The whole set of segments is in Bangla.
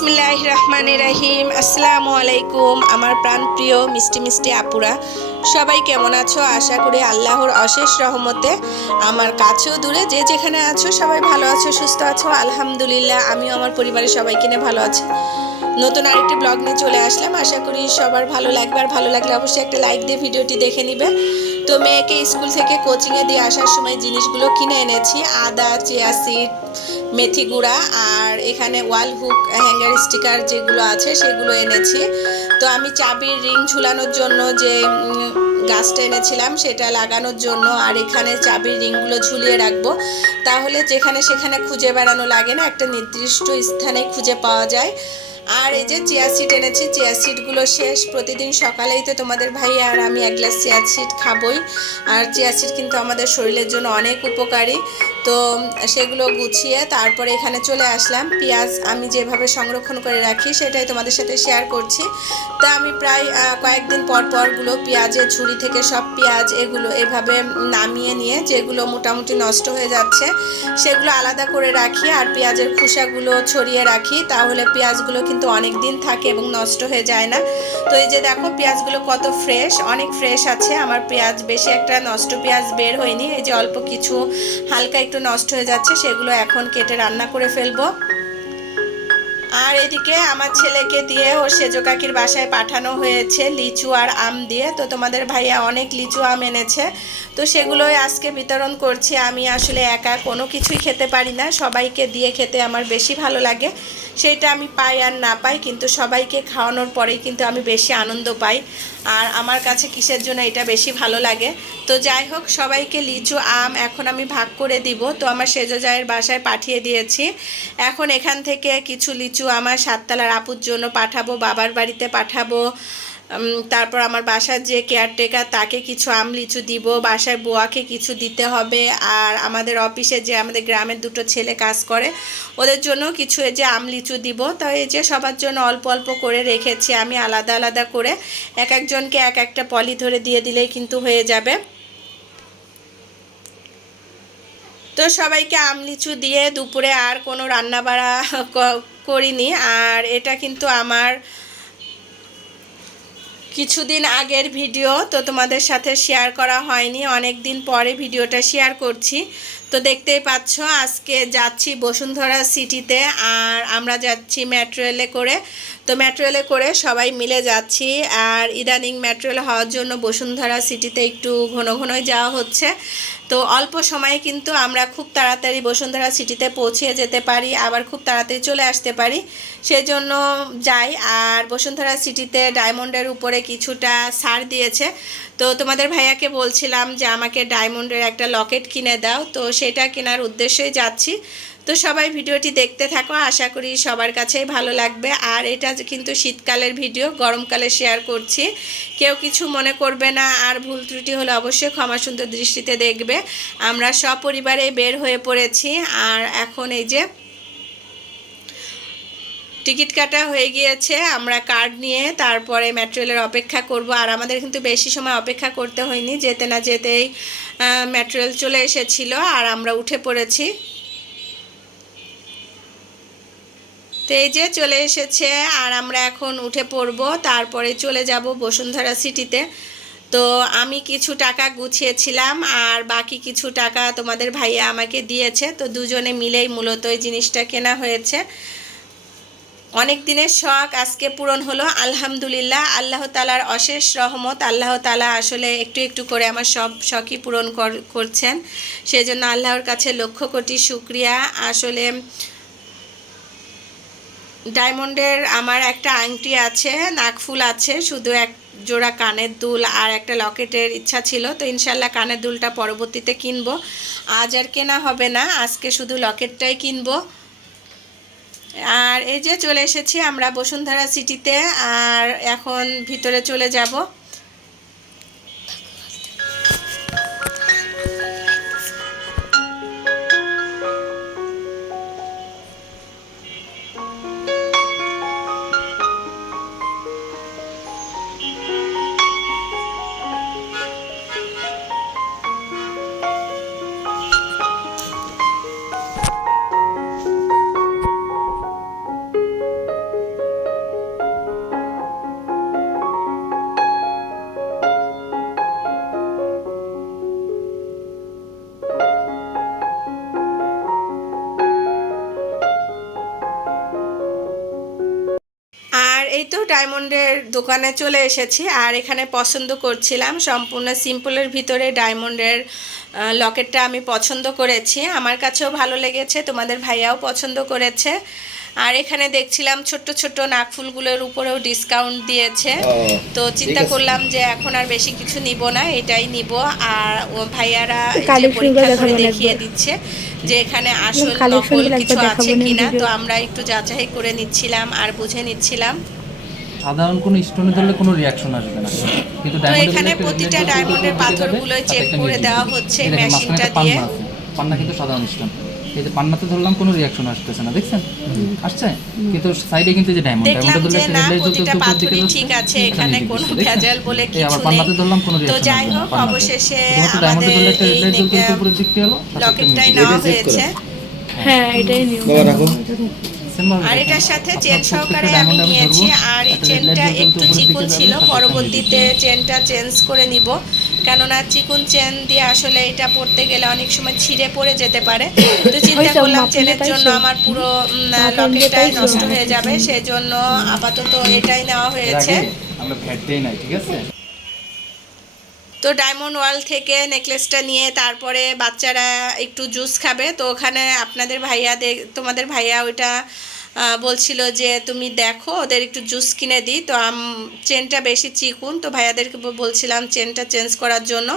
বিসমিল্লাহ রহমান রাহিম। আসসালামু আলাইকুম, আমার প্রাণপ্রিয় মিষ্টি মিষ্টি আপুরা। সবাই কেমন আছো? আশা করি আল্লাহর অশেষ রহমতে আমার কাছেও দূরে। যে যেখানে আছো, সবাই ভালো আছো, সুস্থ আছো, আলহামদুলিল্লাহ। আমিও আমার পরিবারের সবাইকে নিয়ে ভালো আছি। নতুন আরেকটি ব্লগ নিয়ে চলে আসলাম। আশা করি সবার ভালো লাগবে। আর ভালো লাগলে অবশ্যই একটা লাইক দিয়ে ভিডিওটি দেখে নিবে। তো মেয়েকে স্কুল থেকে কোচিংয়ে দিয়ে আসার সময় জিনিসগুলো কিনে এনেছি, আদা, চিয়া সিড মেথি গুঁড়া আর এখানে ওয়াল হুক হ্যাঙ্গার স্টিকার যেগুলো আছে সেগুলো এনেছি। তো আমি চাবির রিং ঝুলানোর জন্য যে গাছটা এনেছিলাম সেটা লাগানোর জন্য আর এখানে চাবির রিংগুলো ঝুলিয়ে রাখব। তাহলে যেখানে সেখানে খুঁজে বেড়ানো লাগে না, একটা নির্দিষ্ট স্থানে খুঁজে পাওয়া যায়। আর এই যে চিয়া সিট এনেছি চিয়া সিটগুলো শেষ। প্রতিদিন সকালেই তো তোমাদের ভাই আর আমি এক গ্লাস চিয়া সিট খাবই। আর চিয়া সিট কিন্তু আমাদের শরীরের জন্য অনেক উপকারী। তো সেগুলো গুছিয়ে তারপরে এখানে চলে আসলাম। পেঁয়াজ আমি যেভাবে সংরক্ষণ করে রাখি সেটাই তোমাদের সাথে শেয়ার করছি। তা আমি প্রায় কয়েকদিন পর পরগুলো পেঁয়াজের ঝুড়ি থেকে সব পেঁয়াজ এগুলো এভাবে নামিয়ে নিয়ে যেগুলো মোটামুটি নষ্ট হয়ে যাচ্ছে সেগুলো আলাদা করে রাখি আর পেঁয়াজের খোসাগুলো ছড়িয়ে রাখি। তাহলে পেঁয়াজগুলো কিন্তু অনেক দিন থাকে এবং নষ্ট হয়ে যায় না। তো এই যে দেখো পেঁয়াজগুলো কত ফ্রেশ অনেক ফ্রেশ আছে। আমার পেঁয়াজ বেশি একটা নষ্ট পেঁয়াজ বের হয়নি। এই যে অল্প কিছু হালকা একটু নষ্ট হয়ে যাচ্ছে সেগুলো এখন কেটে রান্না করে ফেলব। আর এদিকে আমার ছেলেকে দিয়ে ও সেজো কাকির বাসায় পাঠানো হয়েছে লিচু আর আম দিয়ে। তো তোমাদের ভাইয়া অনেক লিচু আম এনেছে। তো সেগুলোই আজকে বিতরণ করছি। আমি আসলে একা কোনো কিছুই খেতে পারি না। সবাইকে দিয়ে খেতে আমার বেশি ভালো লাগে। সেটা আমি পাই আর না পাই, কিন্তু সবাইকে খাওয়ানোর পরেই কিন্তু আমি বেশি আনন্দ পাই। আর আমার কাছে কিসের জন্য এটা বেশি ভালো লাগে? তো যাই হোক, সবাইকে লিচু, আম এখন আমি ভাগ করে দিব। তো আমার সেজো জায়ের বাসায় পাঠিয়ে দিয়েছি। এখন এখান থেকে কিছু লিচু আমার সাততলার আপুর জন্য পাঠাবো, বাবার বাড়িতে পাঠাবো তারপর আমার বাসার যে কেয়ারটেকার তাকে কিছু আম লিচু দিব, বাসায় বোয়াকে কিছু দিতে হবে, আর আমাদের অফিসে যে আমাদের গ্রামের দুটো ছেলে কাজ করে, ওদের জন্য কিছু এই যে আম লিচু দিব। তো এই যে সবার জন্য অল্প অল্প করে রেখেছি আমি আলাদা আলাদা করে, এক একজনকে এক একটা পলি ধরে দিয়ে দিলেই কিন্তু হয়ে যাবে। তো সবাইকে আম লিচু দিয়ে দুপুরে আর কোনো রান্না বাড়া ক- করিনি, আর এটা কিন্তু আমার কিছুদিন আগের ভিডিও, তো তোমাদের সাথে শেয়ার করা হয়নি। অনেক দিন পরে ভিডিওটা শেয়ার করছি। তো দেখতেই পাচ্ছ, আজকে যাচ্ছি বসুন্ধরা সিটিতে আর আমরা যাচ্ছি মেট্রো রেলে করে। তো মেট্রো রেলে করে সবাই মিলে যাচ্ছি আর ইদানিং মেট্রো রেল হওয়ার জন্য বসুন্ধরা সিটিতে একটু ঘন ঘনই যাওয়া হচ্ছে। তো অল্প সময়ে কিন্তু আমরা খুব তাড়াতাড়ি বসুন্ধরা সিটিতে পৌঁছে যেতে পারি, আবার খুব তাড়াতাড়ি চলে আসতে পারি। সেজন্য যাই আর বসুন্ধরা সিটিতে ডায়মন্ডের উপরে কিছুটা সার দিয়েছে। তো তোমাদের ভাইয়াকে বলছিলাম যে আমাকে ডায়মন্ডের একটা লকেট কিনে দাও। তো সেটা কেনার উদ্দেশ্যেই যাচ্ছি। তো সবাই ভিডিওটি দেখতে থাকো। আশা করি সবার কাছেই ভালো লাগবে। আর এটা কিন্তু শীতকালের ভিডিও, গরমকালে শেয়ার করছি। কেউ কিছু মনে করবে না। আর ভুল ত্রুটি হলে অবশ্যই ক্ষমা সুন্দর দৃষ্টিতে দেখবে। আমরা সপরিবারে বের হয়ে পড়েছি। আর এখন এই যে টিকিট কাটা হয়ে গিয়েছে, আমরা কার্ড নিয়ে তারপরে মেট্রো অপেক্ষা করব। আর আমাদের কিন্তু বেশি সময় অপেক্ষা করতে হয়নি, যেতে না যেতেই মেট্রো চলে এসেছিল আর আমরা উঠে পড়েছি। তো এই যে চলে এসেছে আর আমরা এখন উঠে পড়ব, তারপরে চলে যাব বসুন্ধরা সিটিতে। তো আমি কিছু টাকা গুছিয়েছিলাম আর বাকি কিছু টাকা তোমাদের ভাইয়া আমাকে দিয়েছে, তো দুজনে মিলেই মূলত এই জিনিসটা কেনা হয়েছে। অনেক দিনের শখ আজকে পূরণ হলো। আলহামদুলিল্লাহ, আল্লাহ তালার অশেষ রহমত। আল্লাহ তালা আসলে একটু একটু করে আমার সব শখই পূরণ কর- করছেন। সেজন্য আল্লাহর কাছে লক্ষ কোটি শুক্রিয়া। আসলে ডায়মন্ডের আমার একটা আংটি আছে, নাকফুল আছে, শুধু এক জোড়া কানের দুল আর একটা লকেটের ইচ্ছা ছিল। তো ইনশাল্লাহ কানের দুলটা পরবর্তীতে কিনবো। আজ আর কেনা হবে না, আজকে শুধু লকেটটাই কিনবো। আর এই যে চলে এসেছি আমরা বসুন্ধরা সিটিতে আর এখন ভিতরে চলে যাব। ডায়মন্ডের দোকানে চলে এসেছি আর এখানে পছন্দ করছিলাম। সম্পূর্ণ সিম্পলের ভিতরে ডায়মন্ডের লকেটটা আমি পছন্দ করেছি। আমার কাছেও ভালো লেগেছে তোমাদের ভাইয়াও পছন্দ করেছে। আর এখানে দেখছিলাম ছোট্ট ছোট্ট নাকফুলগুলোর উপরেও ডিসকাউন্ট দিয়েছে। তো চিন্তা করলাম যে এখন আর বেশি কিছু নিব না এটাই নিব। আর ও ভাইয়ারা পরীক্ষা করে দেখিয়ে দিচ্ছে যে এখানে আসল নকল কিছু আছে কিনা। তো আমরা একটু যাচাই করে নিচ্ছিলাম আর বুঝে নিচ্ছিলাম। সাধারণ কোনো স্টোনে ধরলে কোনো রিয়াকশন আসবে না। কিন্তু এখানে প্রতিটা ডায়মন্ডের উপর দিকে পাথরগুলোই চেক করে দেওয়া হচ্ছে এই মেশিনটা দিয়ে। পান্না কিন্তু সাধারণ স্টোন এই যে পান্নাতে ধরলাম কোনো রিয়াকশন আসতেছে না দেখছেন? আসছে? কিন্তু সাইডে কিন্তু এই যে ডায়মন্ড দেখলাম ডায়মন্ডে ধরলে যে উপর পাথরই ঠিক আছে এখানে কোনো ভেজাল বলে এই আবার কিছু পান্নাতে ধরলাম কোনো তো রিয়াকশন যাই হোক অবশেষে আমাদের এই উপরের দিকটি হলো সাথে একটা লকেটটাই music। নেওয়া এটা হয়েছে। হ্যাঁ এটাই নিয়ম। বাবা রাখো আর এটার সাথে চেন সহকারে আমি নিয়েছি আর এই চেনটা একটু চিকুন ছিল পরবর্তীতে চেনটা চেঞ্জ করে নিব। কেননা চিকুন চেন দিয়ে আসলে এটা পড়তে গেলে অনেক সময় ছিঁড়ে পড়ে যেতে পারে। তো চিন্তা করলাম চেনের জন্য আমার পুরো লকেটটাই নষ্ট হয়ে যাবে সেই জন্য আপাতত এটাই নেওয়া হয়েছে। আমরা ভ্যাট দেই নাই ঠিক আছে? তো ডায়মন্ড ওয়াল থেকে নেকলেসটা নিয়ে তারপরে বাচ্চারা একটু জুস খাবে। তো ওখানে আপনাদের ভাইয়া তোমাদের ভাইয়া ওইটা বলছিল যে তুমি দেখো, ওদের একটু জুস কিনে দিই। তো আম চেনটা বেশি চিকুন, তো ভাইয়াদেরকে বলছিলাম চেনটা চেঞ্জ করার জন্য।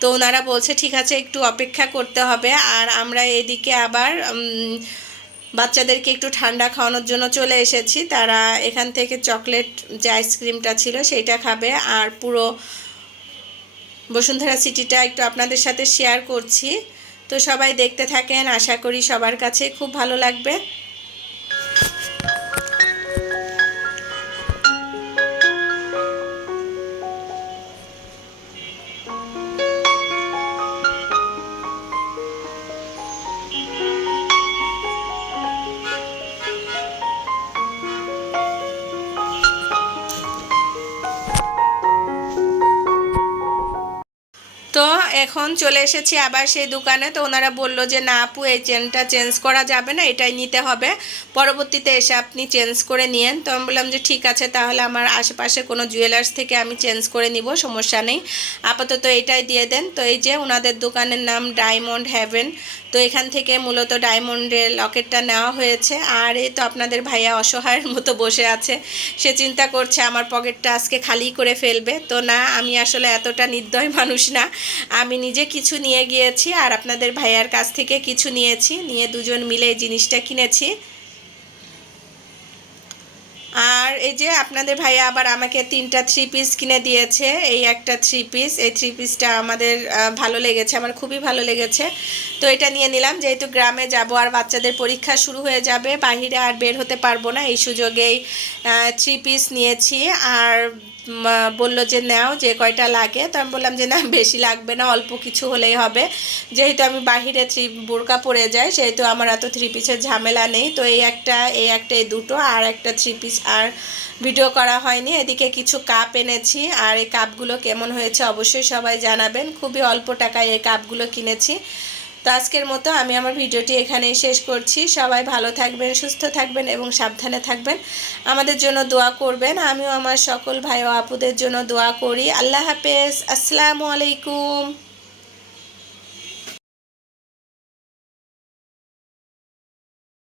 তো ওনারা বলছে, ঠিক আছে, একটু অপেক্ষা করতে হবে। আর আমরা এদিকে আবার বাচ্চাদেরকে একটু ঠান্ডা খাওয়ানোর জন্য চলে এসেছি। তারা এখান থেকে চকলেট যে আইসক্রিমটা ছিল, সেইটা খাবে। আর পুরো বসুন্ধরা সিটিটা একটু আপনাদের সাথে শেয়ার করছি। তো সবাই দেখতে থাকেন, আশা করি সবার কাছে খুব ভালো লাগবে। এখন চলে এসেছি আবার সেই দোকানে। তো ওনারা বলল যে, না আপু, এই চেনটা চেঞ্জ করা যাবে না, এটাই নিতে হবে। পরবর্তীতে এসে আপনি চেঞ্জ করে নিয়েন। তো আমি বললাম যে, ঠিক আছে, তাহলে আমার আশেপাশে কোনো জুয়েলার্স থেকে আমি চেঞ্জ করে নিব, সমস্যা নেই। আপাতত এটাই দিয়ে দেন। তো এই যে, ওনাদের দোকানের নাম ডায়মন্ড হ্যাভেন তো এখান থেকে মূলত ডায়মন্ডের লকেটটা নেওয়া হয়েছে। আর এই তো আপনাদের ভাইয়া অসহায়ের মতো বসে আছে। সে চিন্তা করছে আমার পকেটটা আজকে খালি করে ফেলবে। তো না, আমি আসলে এতটা নির্দয় মানুষ না। আমি নিজে কিছু নিয়ে গিয়েছি আর আপনাদের ভাইয়ার কাছ থেকে কিছু নিয়েছি। নিয়ে দুজন মিলে এই জিনিসটা কিনেছি। আর এই যে আপনাদের ভাইয়া আবার আমাকে তিনটা থ্রি পিস কিনে দিয়েছে, এই একটা থ্রি পিস এই থ্রি পিসটা আমাদের ভালো লেগেছে, আমার খুবই ভালো লেগেছে। তো এটা নিয়ে নিলাম, যেহেতু গ্রামে যাব আর বাচ্চাদের পরীক্ষা শুরু হয়ে যাবে, বাহিরে আর বের হতে পারব না, এই সুযোগেই থ্রি পিস নিয়েছি। আর বলল যে, নাও, যে কয়টা লাগে? তো আমি বললাম যে, না, বেশি লাগবে না, অল্প কিছু হলেই হবে। যেহেতু আমি বাহিরে থ্রি, বোরকা পরে যাই, সেহেতু আমার এত থ্রি পিসের ঝামেলা নেই। তো এই একটা এই একটা, এই দুটো, আর একটা থ্রি পিস আর ভিডিও করা হয়নি। এদিকে কিছু কাপ এনেছি, আর এই কাপগুলো কেমন হয়েছে অবশ্যই সবাই জানাবেন। খুবই অল্প টাকায় এই কাপগুলো কিনেছি। তো আজকের মতো আমি আমার ভিডিওটি এখানেই শেষ করছি। সবাই ভালো থাকবেন, সুস্থ থাকবেন এবং সাবধানে থাকবেন। আমাদের জন্য দোয়া করবেন। আমিও আমার সকল ভাই ও আপুদের জন্য দোয়া করি। আল্লাহ হাফেজ। আসসালামু আলাইকুম।